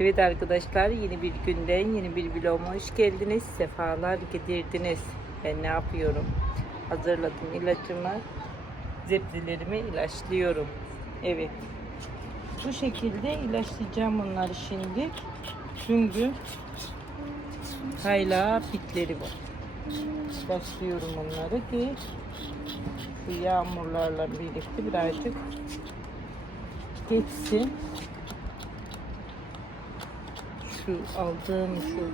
Evet arkadaşlar yeni bir günden yeni bir vloguma hoş geldiniz. Sefalar getirdiniz. Ben ne yapıyorum? Hazırladım ilacımı. Zebzelerimi ilaçlıyorum. Evet. Bu şekilde ilaçlayacağım onları şimdi. Çünkü hala bitleri var. Başlıyorum onları ki bu yağmurlarla birlikte birazcık geçsin. Şu aldığım şu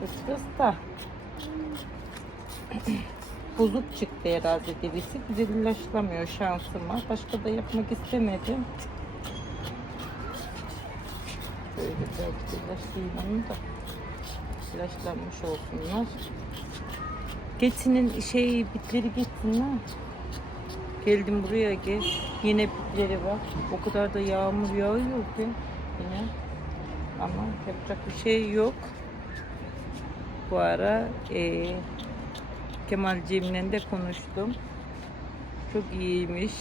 fısfıs da bozuk çıktı herhalde derisi. Güzel ilaçlamıyor şansıma. Başka da yapmak istemedim. Böyle biraz ilaçlayayım onu da ilaçlanmış olsunlar. Geçinin şey bitleri geçsinler. Geldim buraya gel. Yine bitleri var. O kadar da yağmur yağıyor ki yine. Ama yapacak bir şey yok. Bu ara e, Kemalciğimle de konuştum. Çok iyiymiş.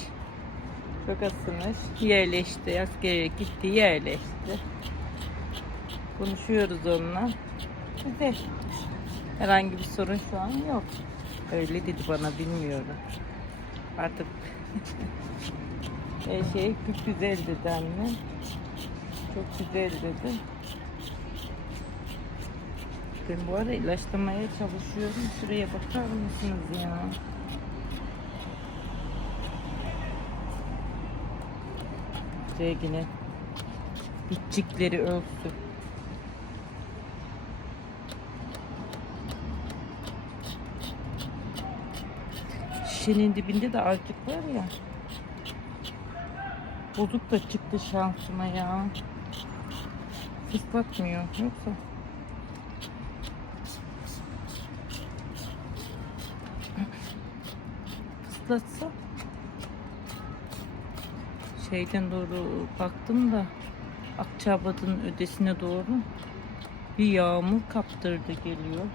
Çok asılmış. Yerleşti. Askere gitti yerleşti. Konuşuyoruz onunla. Güzel. Herhangi bir sorun şu an yok. Öyle dedi bana bilmiyorum. Artık şey güzel dedi anne. Çok güzel dedi. Ben bu ara ilaçlamaya çalışıyorum. Şuraya bakar mısınız ya? Yine bitçikleri ölsün. Şişenin dibinde de azıcık var ya. Bozuk da çıktı şansıma ya. Fıslatmıyor yoksa. Fıslatsa. Şeyden doğru baktım da Akçabat'ın ödesine doğru bir yağmur kaptırdı geliyor.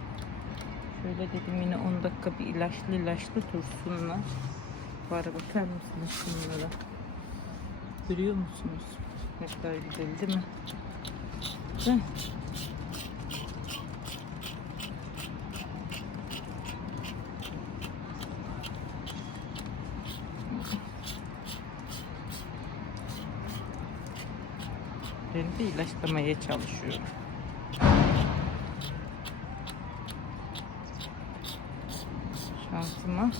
Şöyle dedim yine 10 dakika bir ilaçlı ilaçlı dursunlar. Bu ara bakar mısınız şunlara? Görüyor musunuz? Ne kadar güzel değil mi? Heh. Ben de ilaçlamaya çalışıyorum. Şansıma.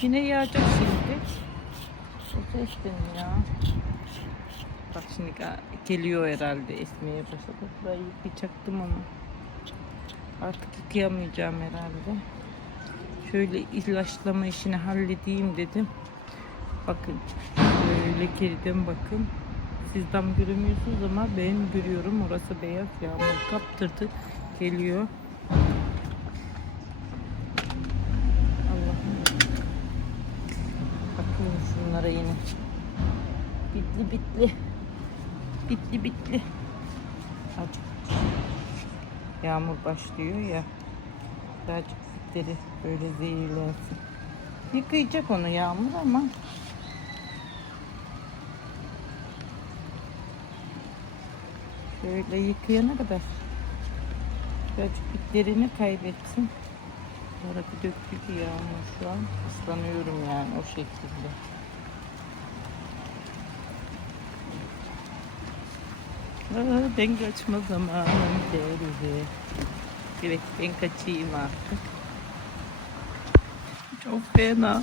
Yine yağacak şimdi. De mi ya? Bak şimdi geliyor herhalde esmeye başladı. Burayı yıkayacaktım onu. Artık yıkayamayacağım herhalde. Şöyle ilaçlama işini halledeyim dedim. Bakın böyle bakın. Siz tam göremiyorsunuz ama ben görüyorum. Orası beyaz yağmur kaptırdı. Geliyor. Bakıyorum şunlara yine. Bitli bitli. Bitli bitli. Azıcık. Yağmur başlıyor ya. Birazcık bitleri böyle zehirlensin. Yıkayacak onu yağmur ama şöyle yıkayana kadar birazcık bitlerini kaybetsin. Bir döktü ki yağmur şu an ıslanıyorum yani o şekilde. Ben kaçma zamanım geldi. Evet ben kaçayım artık. Çok fena.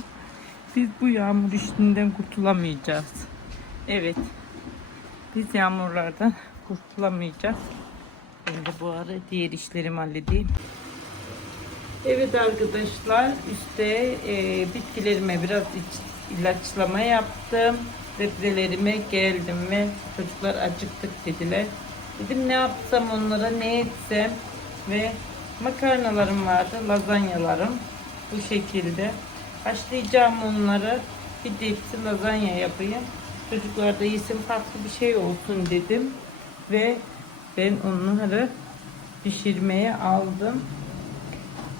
Biz bu yağmur üstünden kurtulamayacağız. Evet. Biz yağmurlardan kurtulamayacağız. Ben de bu ara diğer işlerimi halledeyim. Evet arkadaşlar üstte e, bitkilerime biraz ilaçlama yaptım. Sebzelerime geldim ve çocuklar acıktık dediler. Dedim ne yapsam onlara ne etsem ve makarnalarım vardı lazanyalarım bu şekilde. Haşlayacağım onları bir tepsi lazanya yapayım. Çocuklar da yesin farklı bir şey olsun dedim ve ben onları pişirmeye aldım.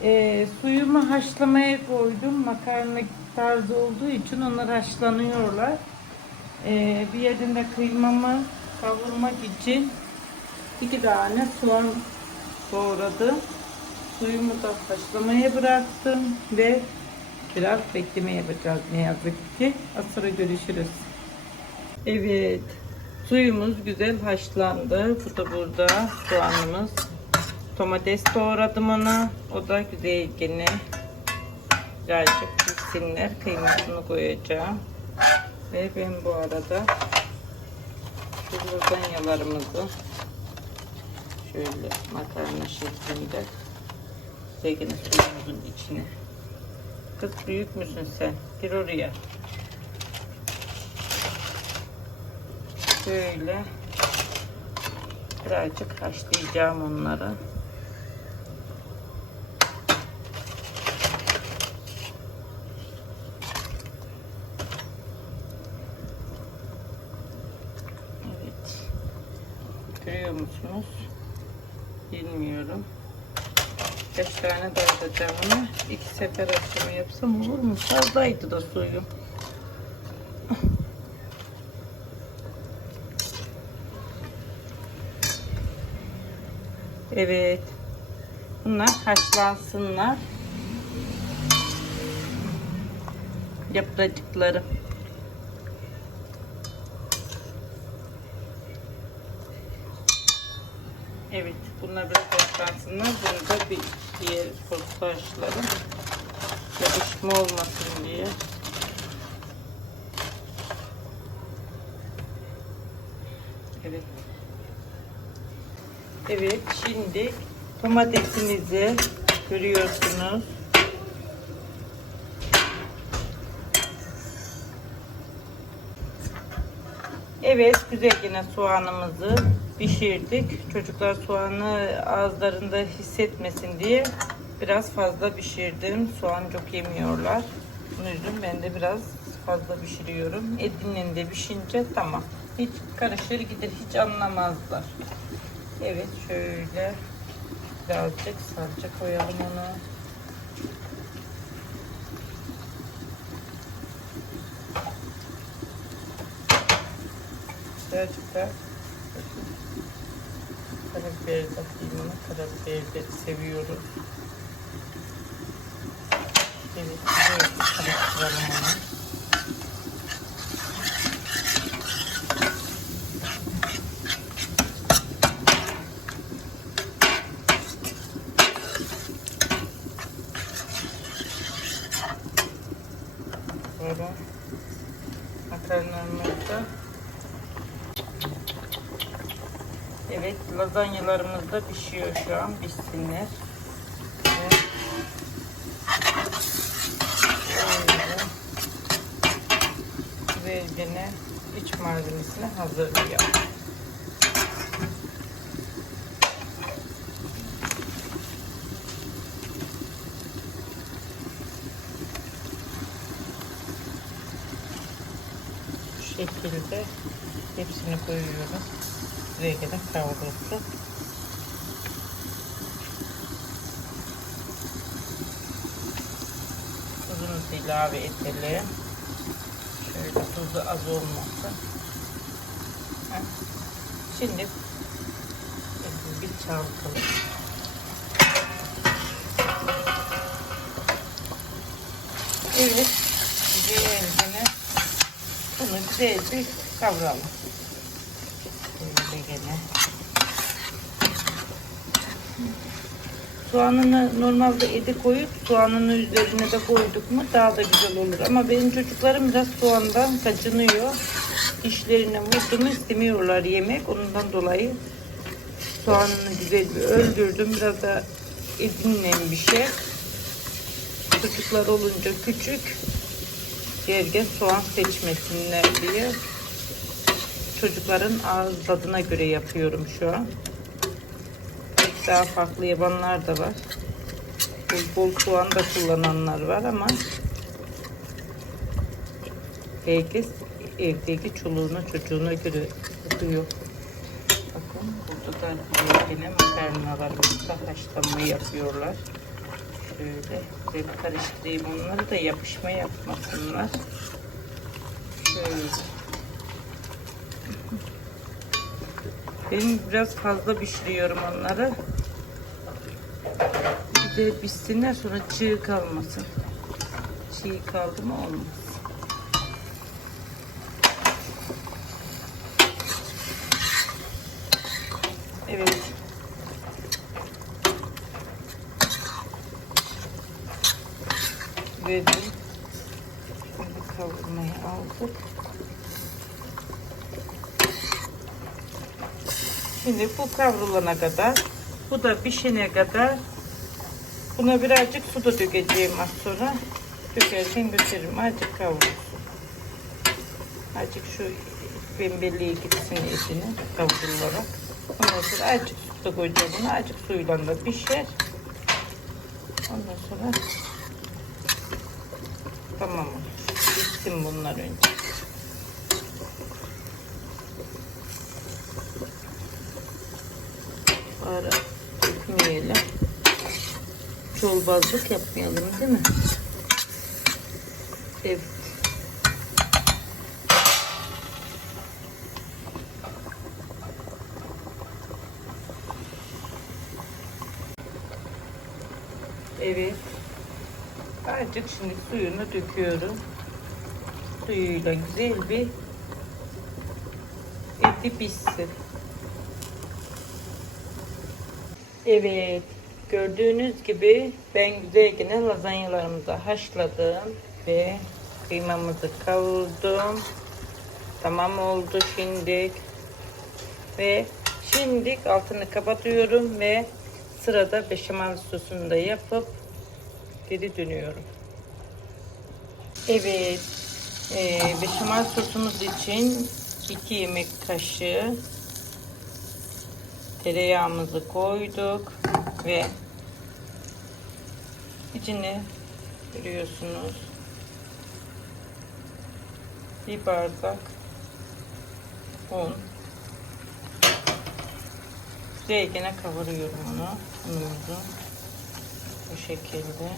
E, suyumu haşlamaya koydum. Makarna tarzı olduğu için onlar haşlanıyorlar. Ee, bir yerinde kıymamı kavurmak için iki tane soğan doğradım. Suyumu da haşlamaya bıraktım ve biraz bekleme yapacağız ne yazık ki. Az sonra görüşürüz. Evet. Suyumuz güzel haşlandı. Bu da burada soğanımız. Domates doğradım ona. O da güzel gene. Birazcık pişsinler. Kıymasını koyacağım. Ve ben bu arada şu lazanyalarımızı şöyle makarna şeklinde zegini suyumuzun içine. Kız büyük müsün sen? Gir oraya. Şöyle birazcık haşlayacağım onları. Evet. Görüyor musunuz? Bilmiyorum. Tane dağıtacağım onu. İki sefer açımı yapsam olur mu? Fazlaydı da suyum. Evet. Bunlar haşlansınlar. Yapracıkları. Evet. Bunlar biraz haşlansınlar. Diğer haşlarım. Yapışma olmasın diye. Evet. Evet, şimdi domatesimizi görüyorsunuz. Evet, güzel yine soğanımızı pişirdik. Çocuklar soğanı ağızlarında hissetmesin diye biraz fazla pişirdim. Soğan çok yemiyorlar. Bunun yüzden ben de biraz fazla pişiriyorum. Etinle de pişince tamam. Hiç karışır gider, hiç anlamazlar. Evet şöyle birazcık salça koyalım ona. Birazcık da karabiber atayım ona. Karabiber de seviyoruz. Evet böyle karıştıralım onu. Sonra makarnamız da Evet lazanyalarımız da pişiyor şu an pişsinler. Ve güzelce iç malzemesini hazırlıyor. Şekilde hepsini koyuyorum. Buraya kadar. İlave edelim. Şöyle tuzu az olmasın. Heh. Şimdi bir çalkalım. Evet. Güzelce bunu güzelce kavuralım. Böyle gene. Soğanını normalde eti koyup soğanını üzerine de koyduk mu daha da güzel olur. Ama benim çocuklarım biraz soğandan kaçınıyor. Dişlerine vurdu mu istemiyorlar yemek. Ondan dolayı soğanını güzel bir öldürdüm. Biraz da etinle bir şey. Çocuklar olunca küçük yergen soğan seçmesinler diye çocukların ağız tadına göre yapıyorum şu an. Daha farklı yabanlar da var. Bol, bol soğan da kullananlar var ama herkes evdeki çoluğuna çocuğuna göre yapıyor. Bakın burada da yine makarnalarımızda haşlama yapıyorlar. Şöyle güzel karıştırayım onları da yapışma yapmasınlar. Şöyle. Ben biraz fazla pişiriyorum onları. De pişsinler sonra çiğ kalmasın. Çiğ kaldı mı olmaz. Evet. Verdim. Şimdi kavurmayı aldık. Şimdi bu kavrulana kadar, bu da pişene kadar buna birazcık su da dökeceğim az sonra. Dökerken gösteririm. Azıcık kavrulsun. Azıcık şu pembeliğe gitsin etini kavrularak. Ondan sonra azıcık su da koyacağım buna. Azıcık suyla da pişer. Ondan sonra tamam olur. Bitsin bunlar önce. Ara dökmeyelim. Çolbazlık yapmayalım değil mi? Evet. Evet. Azıcık şimdi suyunu döküyorum. Suyuyla güzel bir eti pişsin. Evet. Gördüğünüz gibi ben güzel yine lazanyalarımızı haşladım ve kıymamızı kavurdum. Tamam oldu şimdi. Ve şimdi altını kapatıyorum ve sırada beşamel sosunu da yapıp geri dönüyorum. Evet. E, beşamel sosumuz için 2 yemek kaşığı tereyağımızı koyduk ve içine görüyorsunuz bir bardak un. Güzelce kavuruyorum onu. Unumuzu bu şekilde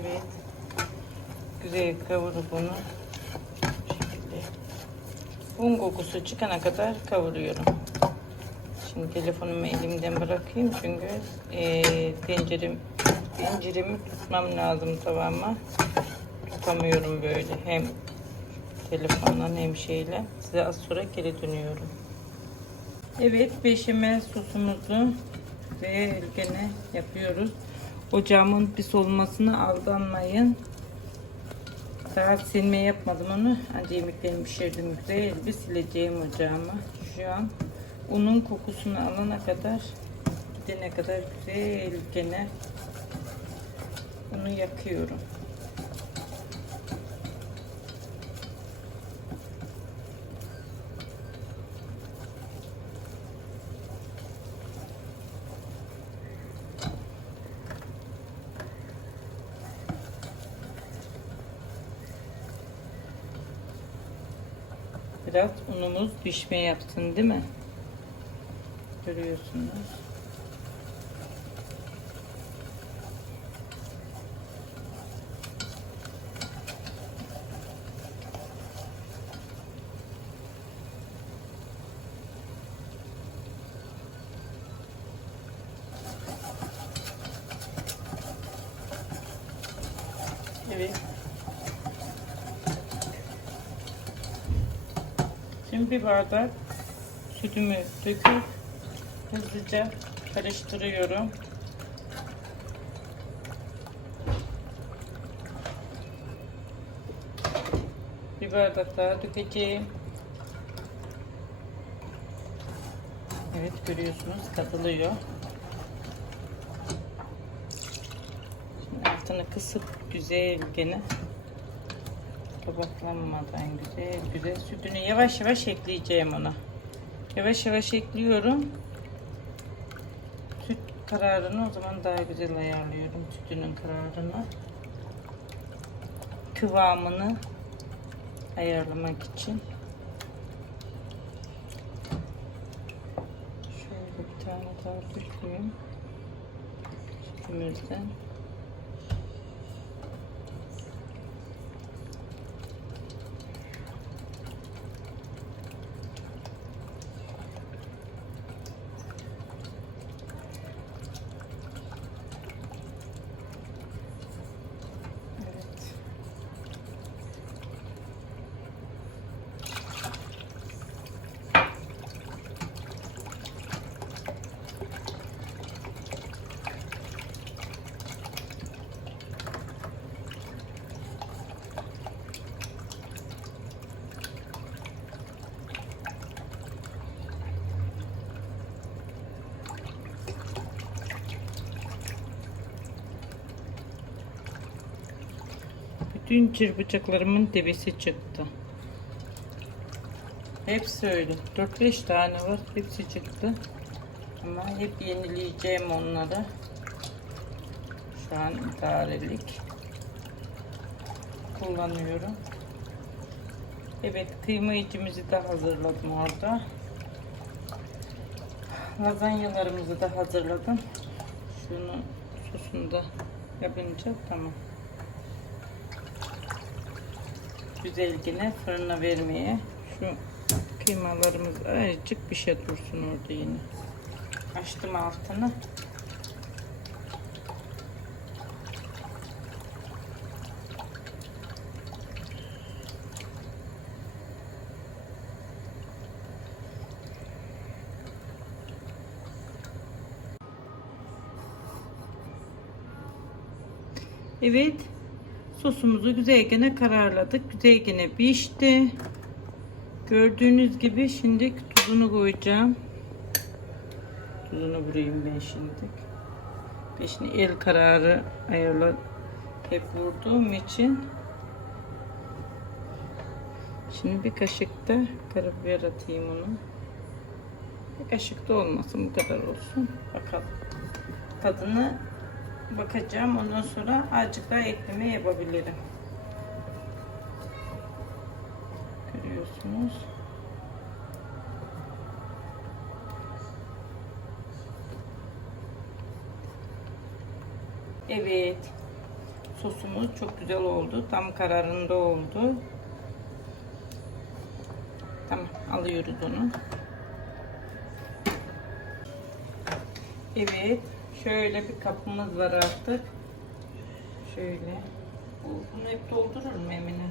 evet güzel kavurup onu bu şekilde un kokusu çıkana kadar kavuruyorum. Şimdi telefonumu elimden bırakayım çünkü e, tencerem, tenceremi tutmam lazım tavama. Tutamıyorum böyle hem telefonla hem şeyle. Size az sonra geri dönüyorum. Evet beşamel sosumuzu ve gene yapıyoruz. Ocağımın pis olmasına aldanmayın. Daha silme yapmadım onu. Ancak yemeklerimi pişirdim güzel bir sileceğim ocağımı. Şu an unun kokusunu alana kadar gidene kadar güzel gene bunu yakıyorum. Biraz unumuz pişme yapsın değil mi? Görüyorsunuz. Evet. Şimdi bir bardak sütümü döküp hızlıca karıştırıyorum. Bir bardak daha dökeceğim. Evet görüyorsunuz katılıyor. Şimdi altını kısıp güzel gene kabaklanmadan güzel güzel sütünü yavaş yavaş ekleyeceğim ona. Yavaş yavaş ekliyorum. Süt kararını o zaman daha güzel ayarlıyorum sütünün kararını. Kıvamını ayarlamak için. Şöyle bir tane daha sütleyeyim. Sütümüzden. Evet. Bütün çırpıcaklarımın debisi çıktı. Hepsi öyle. 4-5 tane var. Hepsi çıktı. Ama hep yenileyeceğim onları. Şu an idarelik kullanıyorum. Evet kıyma içimizi de hazırladım orada. Lazanyalarımızı da hazırladım. Şunu sosunu da yapınca tamam. Güzelgine fırına vermeye. Şu kıymalarımız azıcık bir şey dursun orada yine. Açtım altını. Evet. Sosumuzu güzelgene kararladık. Güzelgene pişti. Gördüğünüz gibi şimdi tuzunu koyacağım. Tuzunu vurayım ben şimdi. Ben şimdi el kararı ayarla hep vurduğum için Şimdi bir kaşık da karabiber atayım onu. Bir kaşık da olmasın bu kadar olsun. Bakalım. Tadını bakacağım. Ondan sonra azıcık daha ekleme yapabilirim. Görüyorsunuz. Evet. Sosumuz çok güzel oldu. Tam kararında oldu. Tamam alıyoruz onu. Evet. Şöyle bir kapımız var artık. Şöyle. Bu- Bunu hep doldururum Emine.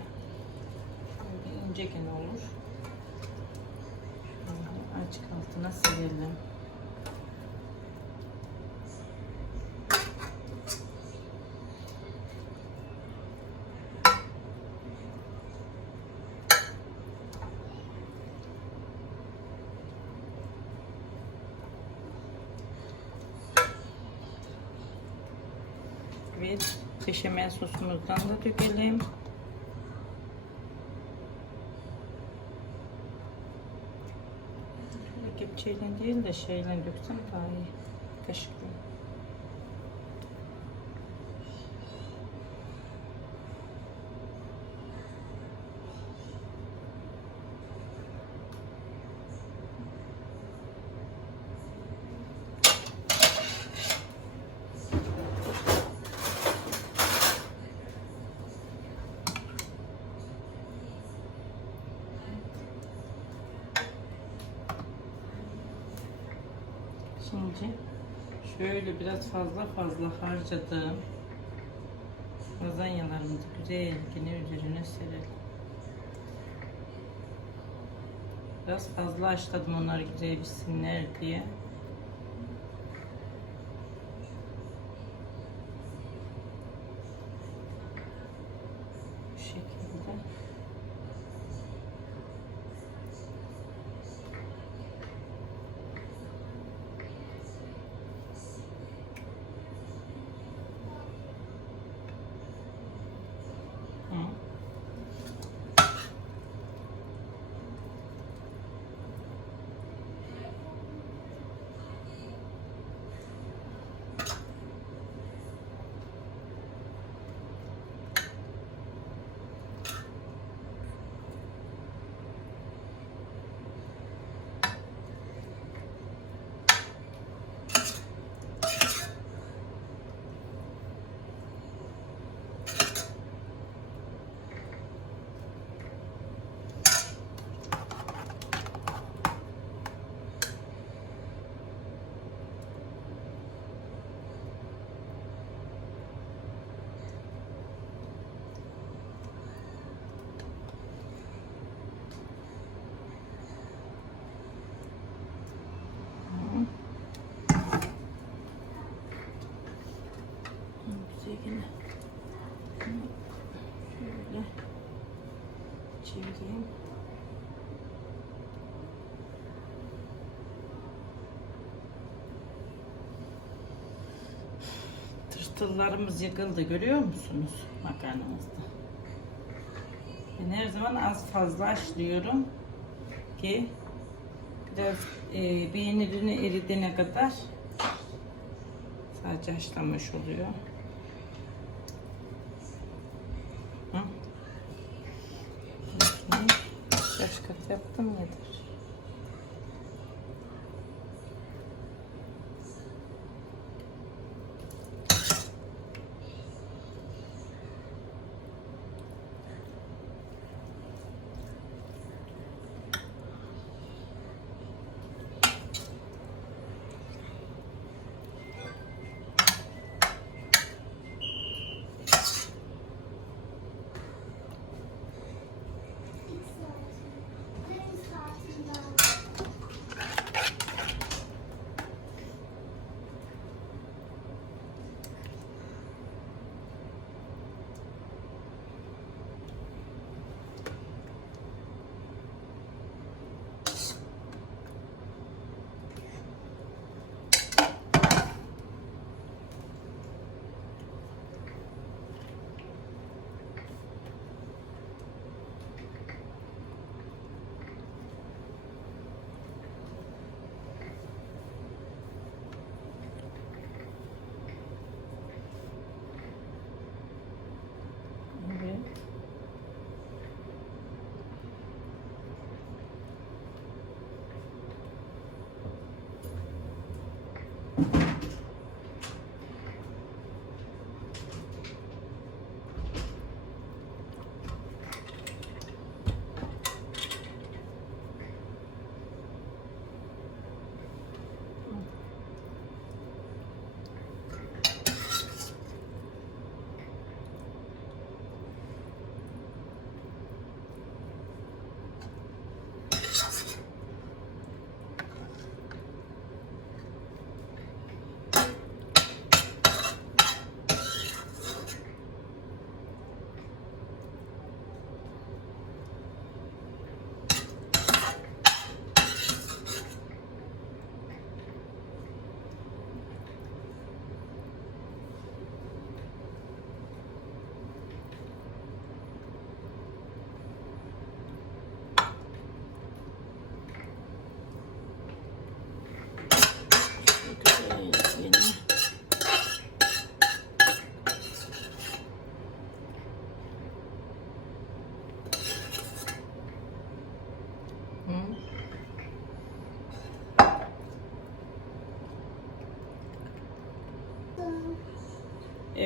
Şöyle ince gene olur. Şöyle açık altına silelim. Evet, beşamel sosumuzdan da dökelim. Kepçeyle değil de şeyle döksem daha iyi. Kaşıkla. Şimdi şöyle biraz fazla fazla harcadığım lazanyalarımızı güzelce üzerine serelim. Biraz fazla haşladım onları güzel pişsinler diye. Bu şekilde. Hı. güzelce. Şöyle çevireyim. Tırtıllarımız yıkıldı görüyor musunuz makarnamızda? Ben her zaman az fazla haşlıyorum ki biraz e, beğenirini eridene kadar sadece haşlamış oluyor. Hı? Şimdi Kaç kat yaptım yeter.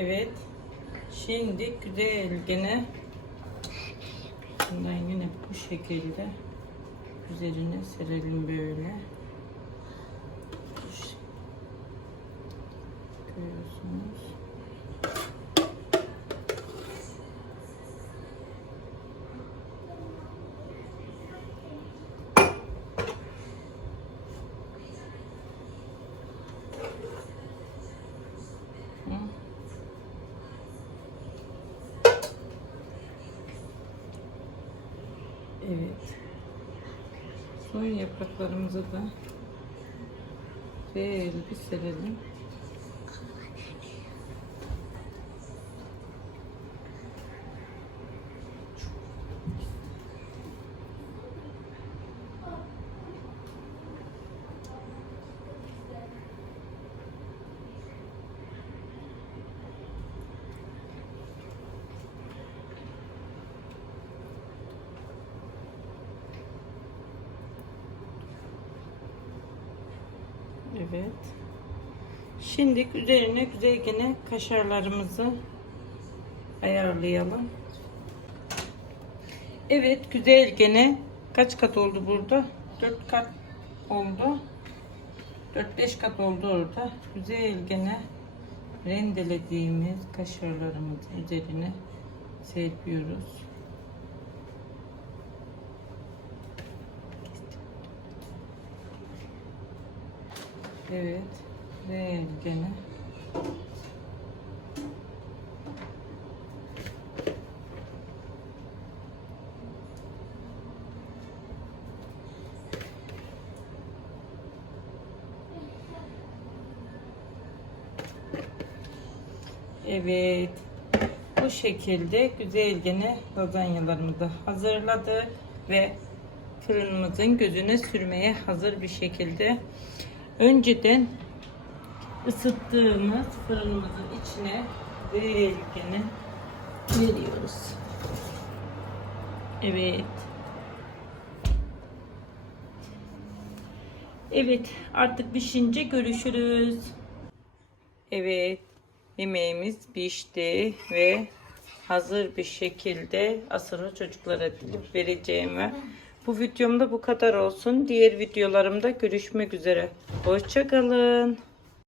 Evet. Şimdi güzel gene bundan yine bu şekilde üzerine serelim böyle. Görüyorsunuz. Hı. Evet. Son yapraklarımızı da böyle bir serelim. Evet. Şimdi üzerine güzel gene kaşarlarımızı ayarlayalım. Evet güzel gene kaç kat oldu burada? 4 kat oldu. 4-5 kat oldu orada. Güzel gene rendelediğimiz kaşarlarımızı üzerine serpiyoruz. Evet. Değil gene. Evet. Bu şekilde güzel gene lazanyalarımızı hazırladık ve fırınımızın gözüne sürmeye hazır bir şekilde önceden ısıttığımız fırınımızın içine gene veriyoruz. Evet. Evet, artık pişince görüşürüz. Evet, yemeğimiz pişti ve hazır bir şekilde asırı çocuklara vereceğim ve bu videomda bu kadar olsun. Diğer videolarımda görüşmek üzere. Hoşçakalın.